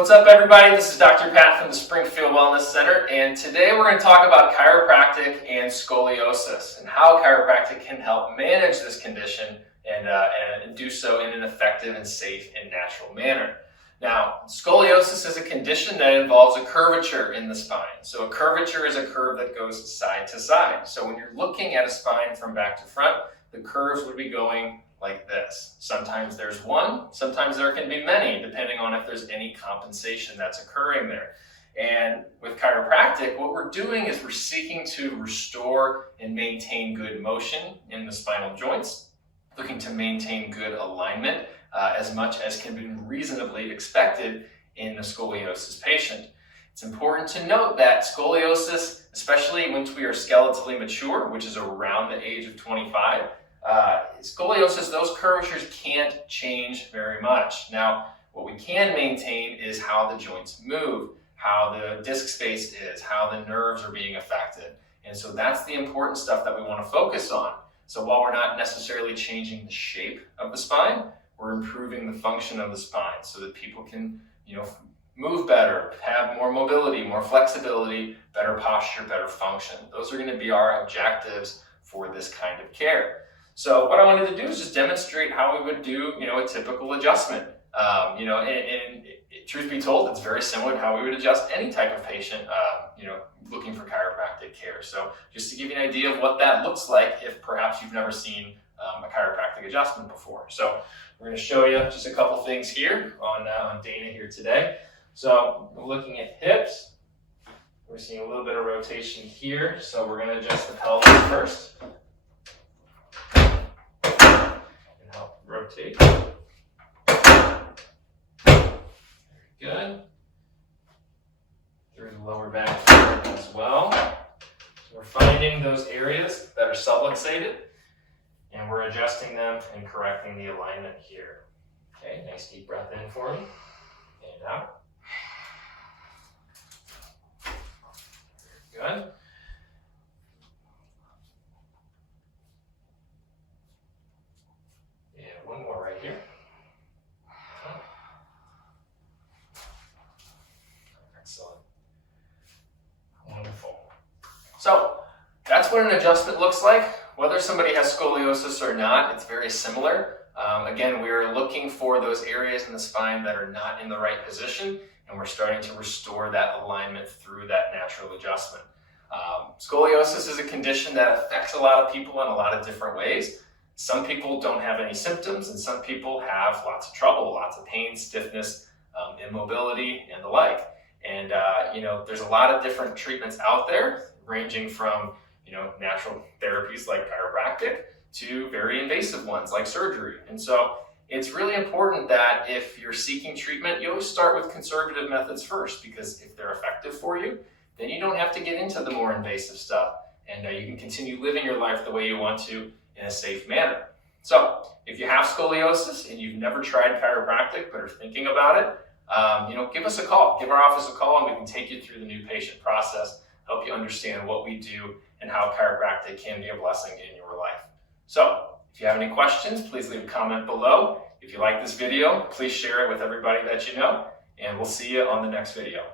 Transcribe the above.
What's up, everybody? This is Dr. Pat from the Springfield Wellness Center, and today we're going to talk about chiropractic and scoliosis and how chiropractic can help manage this condition and do so in an effective and safe and natural manner. Now, scoliosis is a condition that involves a curvature in the spine. So a curvature is a curve that goes side to side. So when you're looking at a spine from back to front, the curves would be going like this. Sometimes there's one, sometimes there can be many, depending on if there's any compensation that's occurring there. And with chiropractic, what we're doing is we're seeking to restore and maintain good motion in the spinal joints, looking to maintain good alignment as much as can be reasonably expected in a scoliosis patient. It's important to note that scoliosis, especially once we are skeletally mature, which is around the age of 25, scoliosis, those curvatures can't change very much. Now, what we can maintain is how the joints move, how the disc space is, how the nerves are being affected. And so that's the important stuff that we want to focus on. So while we're not necessarily changing the shape of the spine, we're improving the function of the spine so that people can, move better, have more mobility, more flexibility, better posture, better function. Those are going to be our objectives for this kind of care. So what I wanted to do is just demonstrate how we would do, a typical adjustment. And truth be told, it's very similar to how we would adjust any type of patient, looking for chiropractic care. So just to give you an idea of what that looks like if perhaps you've never seen a chiropractic adjustment before. So we're going to show you just a couple things here on Dana here today. So we're looking at hips. We're seeing a little bit of rotation here. So we're going to adjust the pelvis first. Help rotate. Very good. Through the lower back as well. So we're finding those areas that are subluxated, and we're adjusting them and correcting the alignment here. Okay, nice deep breath in for me, and out. Very good. One more right here. Okay. Excellent. Wonderful. So that's what an adjustment looks like. Whether somebody has scoliosis or not, it's very similar. Again, we're looking for those areas in the spine that are not in the right position, and we're starting to restore that alignment through that natural adjustment. Scoliosis is a condition that affects a lot of people in a lot of different ways. Some people don't have any symptoms, and some people have lots of trouble, lots of pain, stiffness, immobility, and the like. And, there's a lot of different treatments out there, ranging from, natural therapies like chiropractic to very invasive ones like surgery. And so it's really important that if you're seeking treatment, you always start with conservative methods first, because if they're effective for you, then you don't have to get into the more invasive stuff, and you can continue living your life the way you want to in a safe manner. So if you have scoliosis and you've never tried chiropractic but are thinking about it, give us a call. Give our office a call, and we can take you through the new patient process, help you understand what we do and how chiropractic can be a blessing in your life. So if you have any questions, please leave a comment below. If you like this video, please share it with everybody that you know, and we'll see you on the next video.